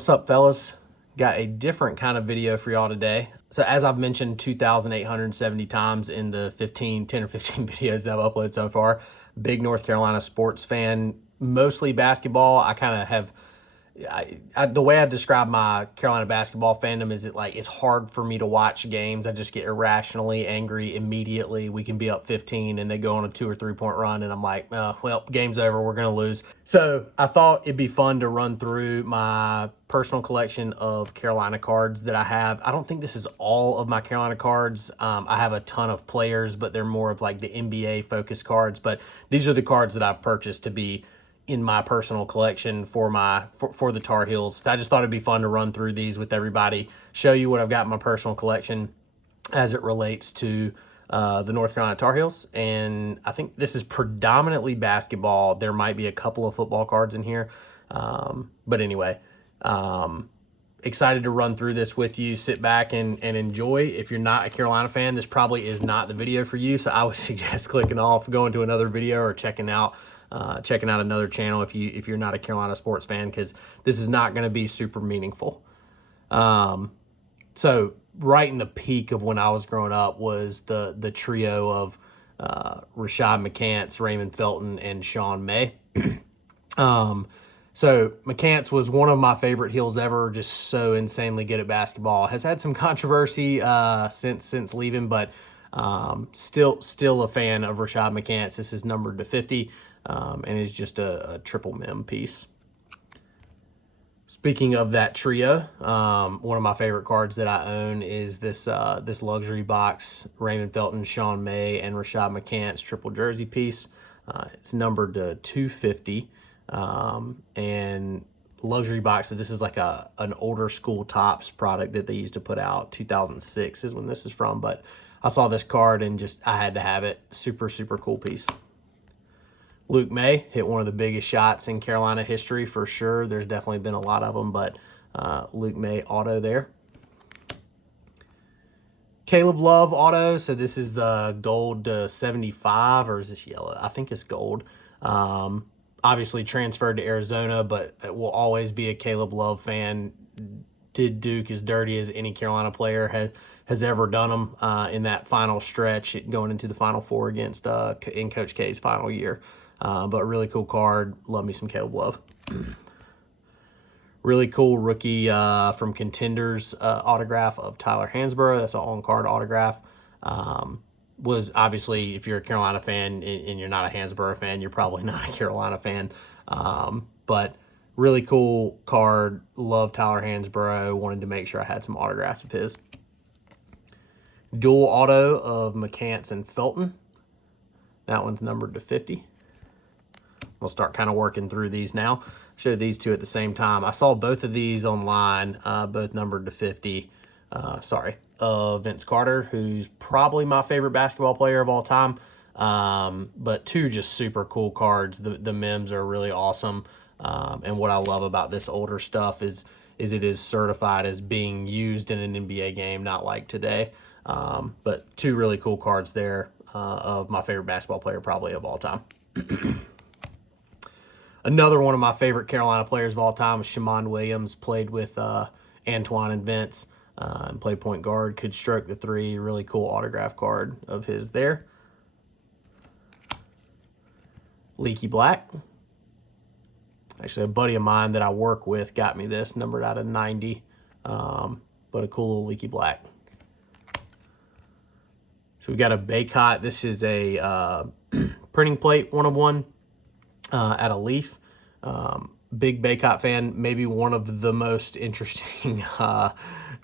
What's up, fellas? Got a different kind of video for y'all today. So as I've mentioned 2,870 times in the 10 or 15 videos that I've uploaded so far, big North Carolina sports fan, mostly basketball. I kind of have, the way I describe my Carolina basketball fandom is it's hard for me to watch games. I just get irrationally angry immediately. We can be up 15 and they go on a 2 or 3 point run and I'm like, oh, well, game's over. We're going to lose. So I thought it'd be fun to run through my personal collection of Carolina cards that I have. I don't think this is all of my Carolina cards. I have a ton of players, but they're more of like the NBA focused cards. But these are the cards that I've purchased to be in my personal collection for the Tar Heels. I just thought it'd be fun to run through these with everybody, show you what I've got in my personal collection as it relates to the North Carolina Tar Heels. And I think this is predominantly basketball. There might be a couple of football cards in here. But anyway, excited to run through this with you. Sit back and enjoy. If you're not a Carolina fan, this probably is not the video for you. So I would suggest clicking off, going to another video, or checking out another channel if you're not a Carolina sports fan, because this is not going to be super meaningful. So right in the peak of when I was growing up was the trio of Rashad McCants, Raymond Felton, and Sean May. So McCants was one of my favorite Heels ever, just so insanely good at basketball. Has had some controversy since leaving, but still a fan of Rashad McCants. This is numbered to 50. And is just a triple mem piece. Speaking of that trio, one of my favorite cards that I own is this luxury box, Raymond Felton, Sean May, and Rashad McCants triple jersey piece. It's numbered to 250. And luxury boxes, this is like an older school Topps product that they used to put out. 2006 is when this is from, but I saw this card and I had to have it. Super, super cool piece. Luke May hit one of the biggest shots in Carolina history for sure. There's definitely been a lot of them, but Luke May auto there. Caleb Love auto. So this is the gold 75, or is this yellow? I think it's gold. Obviously transferred to Arizona, but will always be a Caleb Love fan. Did Duke as dirty as any Carolina player has ever done them in that final stretch, going into the Final Four against in Coach K's final year. But really cool card. Love me some Caleb Love. Really cool rookie from Contenders autograph of Tyler Hansbrough. That's an on-card autograph. Was obviously, if you're a Carolina fan and you're not a Hansbrough fan, you're probably not a Carolina fan. But really cool card. Love Tyler Hansbrough. Wanted to make sure I had some autographs of his. Dual auto of McCants and Felton. That one's numbered to 50. We'll start kind of working through these now. Show these two at the same time. I saw both of these online, both numbered to 50. Vince Carter, who's probably my favorite basketball player of all time. But two just super cool cards. The mems are really awesome. And what I love about this older stuff is it is certified as being used in an NBA game, not like today. But two really cool cards there of my favorite basketball player probably of all time. Another one of my favorite Carolina players of all time is Shamond Williams. Played with Antoine and Vince and played point guard. Could stroke the three. Really cool autograph card of his there. Leaky Black. Actually, a buddy of mine that I work with got me this, numbered out of 90. But a cool little Leaky Black. So we got a Baycott. This is a printing plate, 1/1. At a Leaf. Big Baycott fan, maybe one of the most interesting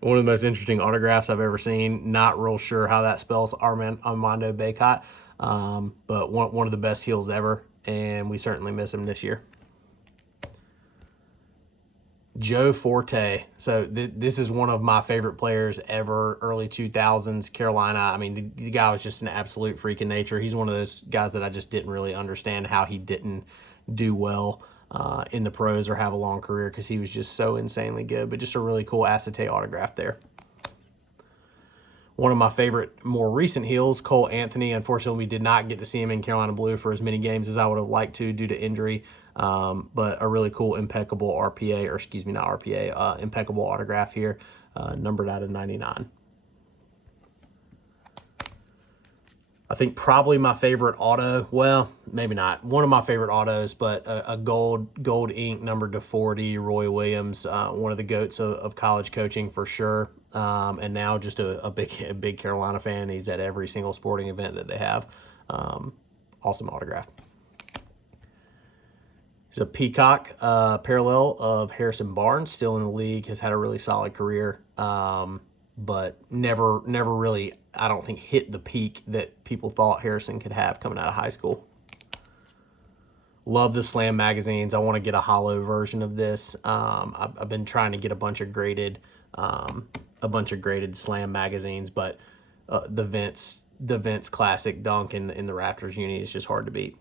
autographs I've ever seen. Not real sure how that spells Armando Baycott, but one of the best Heels ever, and we certainly miss him this year. Joe Forte. So this is one of my favorite players ever, early 2000s, Carolina. I mean, the guy was just an absolute freak in nature. He's one of those guys that I just didn't really understand how he didn't do well in the pros or have a long career, because he was just so insanely good. But just a really cool acetate autograph there. One of my favorite more recent Heels, Cole Anthony. Unfortunately, we did not get to see him in Carolina blue for as many games as I would have liked to due to injury. But a really cool, impeccable RPA, or excuse me, not RPA, impeccable autograph here, numbered out of 99. I think probably my favorite auto, well, maybe not one of my favorite autos, but a gold ink numbered to 40, Roy Williams, one of the goats of college coaching for sure. And now just a big Carolina fan. He's at every single sporting event that they have. Awesome autograph. He's a peacock parallel of Harrison Barnes, still in the league, has had a really solid career, but never really, I don't think, hit the peak that people thought Harrison could have coming out of high school. Love the Slam magazines. I want to get a hollow version of this. I've been trying to get a bunch of graded Slam magazines, but the Vince Classic dunk in the Raptors uni is just hard to beat.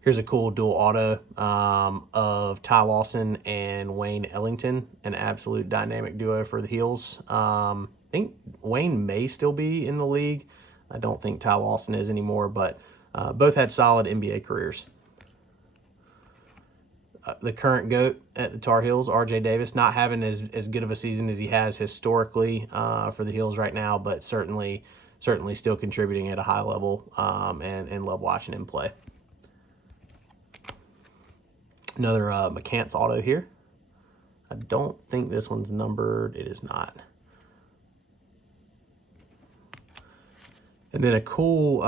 Here's a cool dual auto of Ty Lawson and Wayne Ellington, an absolute dynamic duo for the Heels. I think Wayne may still be in the league. I don't think Ty Lawson is anymore, but both had solid NBA careers. The current GOAT at the Tar Heels, RJ Davis, not having as good of a season as he has historically for the Heels right now, but certainly still contributing at a high level, and love watching him play. Another McCants auto here. I don't think this one's numbered. It is not. And then a cool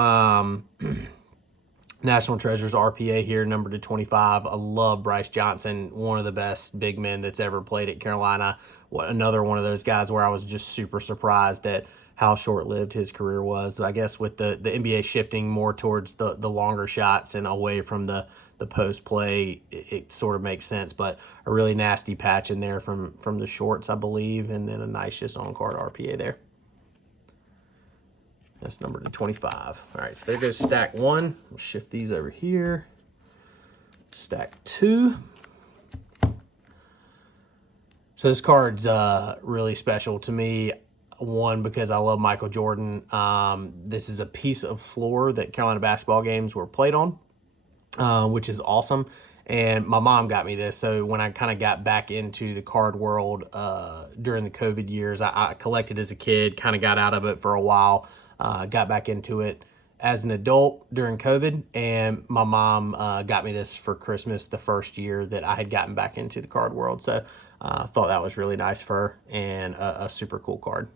National Treasures RPA here, numbered to 25. I love Bryce Johnson, one of the best big men that's ever played at Carolina. Another one of those guys where I was just super surprised at how short-lived his career was. I guess with the NBA shifting more towards the longer shots and away from the post play, it sort of makes sense. But a really nasty patch in there from the shorts, I believe, and then a nice just on-card RPA there. That's numbered to 25. All right, so there goes stack 1. We'll shift these over here. Stack 2. So this card's really special to me. One, because I love Michael Jordan. This is a piece of floor that Carolina basketball games were played on, which is awesome. And my mom got me this. So when I kind of got back into the card world during the COVID years, I collected as a kid, kind of got out of it for a while, got back into it as an adult during COVID. And my mom got me this for Christmas the first year that I had gotten back into the card world. So I thought that was really nice for her, and a super cool card.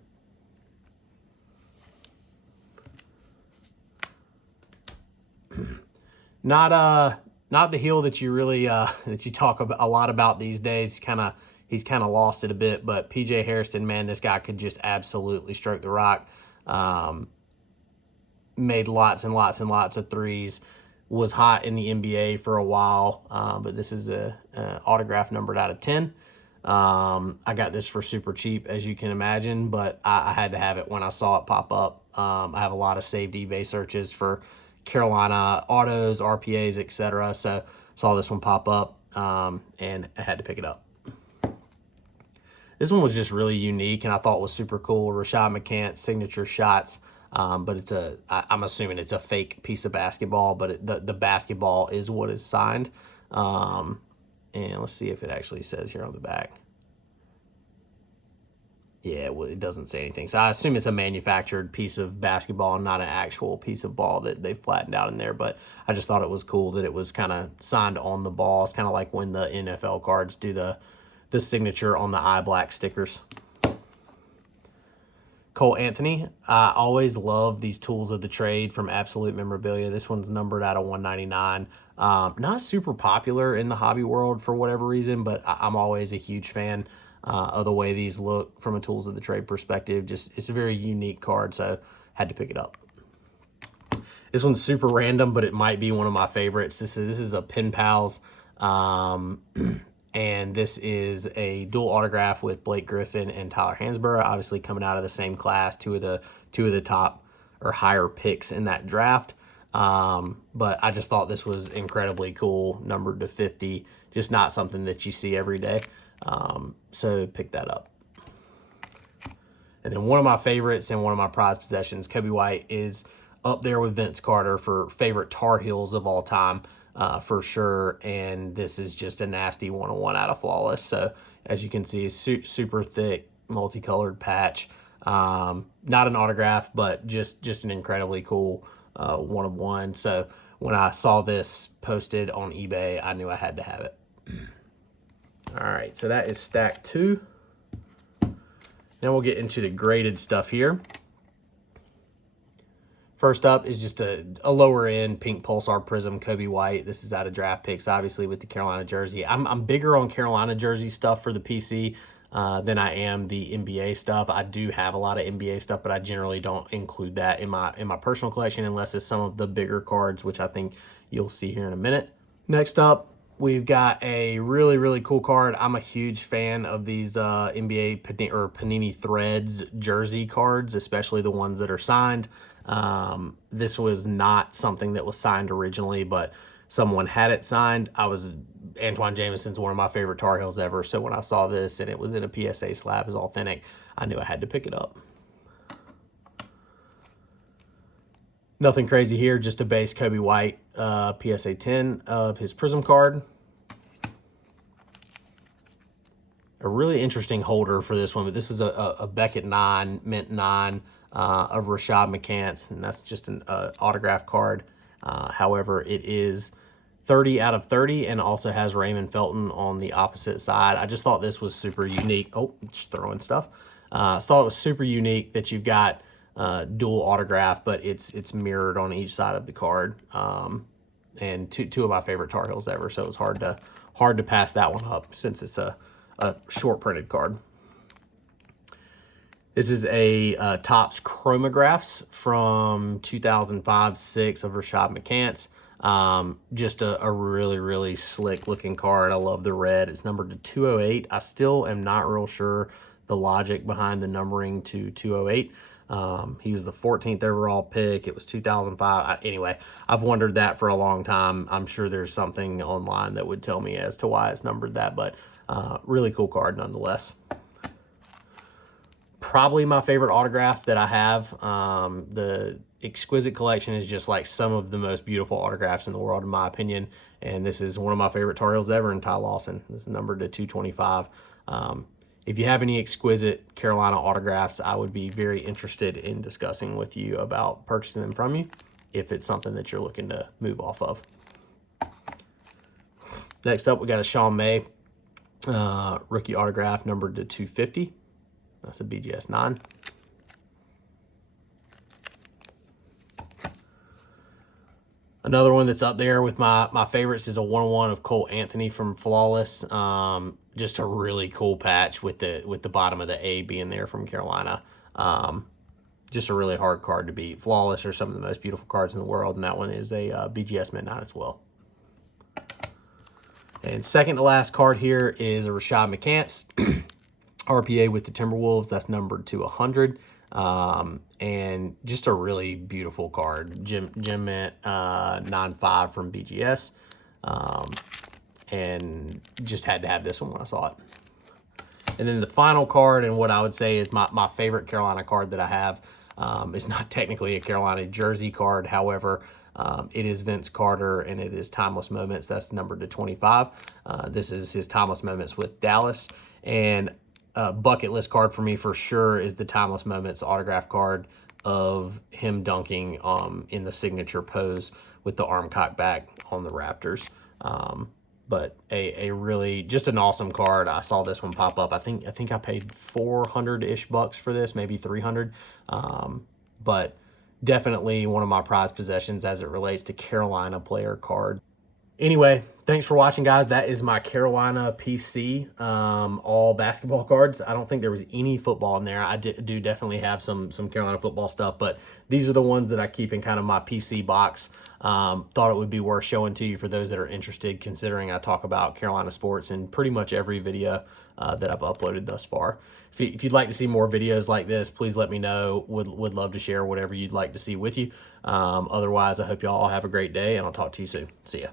Not the heel that you really that you talk about a lot about these days. He's kind of lost it a bit, but PJ Hairston, man, this guy could just absolutely stroke the rock. Made lots and lots and lots of threes. Was hot in the NBA for a while, but this is a autograph numbered out of 10. I got this for super cheap, as you can imagine, but I had to have it when I saw it pop up. I have a lot of saved eBay searches for Carolina autos, RPAs, etc. So saw this one pop up, and I had to pick it up. This one was just really unique, and I thought was super cool. Rashad McCants signature shots, but I'm assuming it's a fake piece of basketball, but the basketball is what is signed. And let's see if it actually says here on the back. Yeah, well, it doesn't say anything. So I assume it's a manufactured piece of basketball and not an actual piece of ball that they flattened out in there. But I just thought it was cool that it was kind of signed on the ball. It's kind of like when the NFL cards do the signature on the eye black stickers. Cole Anthony. I always love these tools of the trade from Absolute Memorabilia. This one's numbered out of 199. Not super popular in the hobby world for whatever reason, but I'm always a huge fan of the way these look from a tools of the trade perspective. Just, it's a very unique card, so had to pick it up. This one's super random, but it might be one of my favorites. This is a Pen Pals, and this is a dual autograph with Blake Griffin and Tyler Hansborough, obviously coming out of the same class, two of the top or higher picks in that draft. But I just thought this was incredibly cool, numbered to 50, just not something that you see every day. So pick that up. And then one of my favorites and one of my prized possessions, Kobe White, is up there with Vince Carter for favorite Tar Heels of all time. for sure. And this is just a nasty 101 out of Flawless. So as you can see, it's super thick, multicolored patch. Not an autograph, but just an incredibly cool 101. So when I saw this posted on eBay, I knew I had to have it. All right, so that is stack 2. Now we'll get into the graded stuff here. First up is just a lower end pink Pulsar Prism Kobe White. This is out of Draft Picks, obviously, with the Carolina jersey. I'm bigger on Carolina jersey stuff for the PC than I am the NBA stuff. I do have a lot of NBA stuff, but I generally don't include that in my personal collection unless it's some of the bigger cards, which I think you'll see here in a minute. Next up, we've got a really cool card. I'm a huge fan of these NBA Panini Threads jersey cards, especially the ones that are signed. This was not something that was signed originally, but someone had it signed. Antoine Jameson's one of my favorite Tar Heels ever, so when I saw this and it was in a PSA slab as authentic, I knew I had to pick it up. Nothing crazy here, just a base Kobe White PSA 10 of his Prism card. A really interesting holder for this one, but this is a Beckett 9, Mint 9 of Rashad McCants, and that's just an autograph card. However, it is 30 out of 30 and also has Raymond Felton on the opposite side. I just thought this was super unique. Oh, just throwing stuff. I thought it was super unique that you've got dual autograph, but it's mirrored on each side of the card. And two of my favorite Tar Heels ever, so it was hard to pass that one up since it's a short printed card. This is a Topps Chromographs from 2005-06 of Rashad McCants. Just a really slick looking card. I love the red. It's numbered to 208. I still am not real sure the logic behind the numbering to 208. He was the 14th overall pick. It was 2005. Anyway, I've wondered that for a long time. I'm sure there's something online that would tell me as to why it's numbered that, but really cool card nonetheless. Probably my favorite autograph that I have. The Exquisite Collection is just like some of the most beautiful autographs in the world, in my opinion. And this is one of my favorite Tar Heels ever in Ty Lawson. This is numbered to 225. If you have any exquisite Carolina autographs, I would be very interested in discussing with you about purchasing them from you if it's something that you're looking to move off of. Next up, we got a Sean May rookie autograph numbered to 250. That's a BGS 9. Another one that's up there with my favorites is a 101 of Cole Anthony from Flawless. Just a really cool patch with the bottom of the A being there from Carolina. Just a really hard card to beat. Flawless are some of the most beautiful cards in the world, and that one is a BGS Midnight as well. And second to last card here is a Rashad McCants RPA with the Timberwolves. That's numbered to 100. And just a really beautiful card. Gem Mint 9.5 from BGS. And just had to have this one when I saw it. And then the final card, and what I would say is my favorite Carolina card that I have, is not technically a Carolina jersey card. However, it is Vince Carter, and it is Timeless Moments. That's numbered to 25. This is his Timeless Moments with Dallas. And bucket list card for me for sure is the Timeless Moments autograph card of him dunking in the signature pose with the arm cocked back on the Raptors. But a really just an awesome card. I saw this one pop up. I think I paid $400-ish for this, maybe 300. But definitely one of my prized possessions as it relates to Carolina player card. Anyway, thanks for watching, guys. That is my Carolina PC, all basketball cards. I don't think there was any football in there. I do definitely have some Carolina football stuff, but these are the ones that I keep in kind of my PC box. Thought it would be worth showing to you for those that are interested, considering I talk about Carolina sports in pretty much every video that I've uploaded thus far. If you'd like to see more videos like this, please let me know. Would love to share whatever you'd like to see with you. Otherwise, I hope you all have a great day, and I'll talk to you soon. See ya.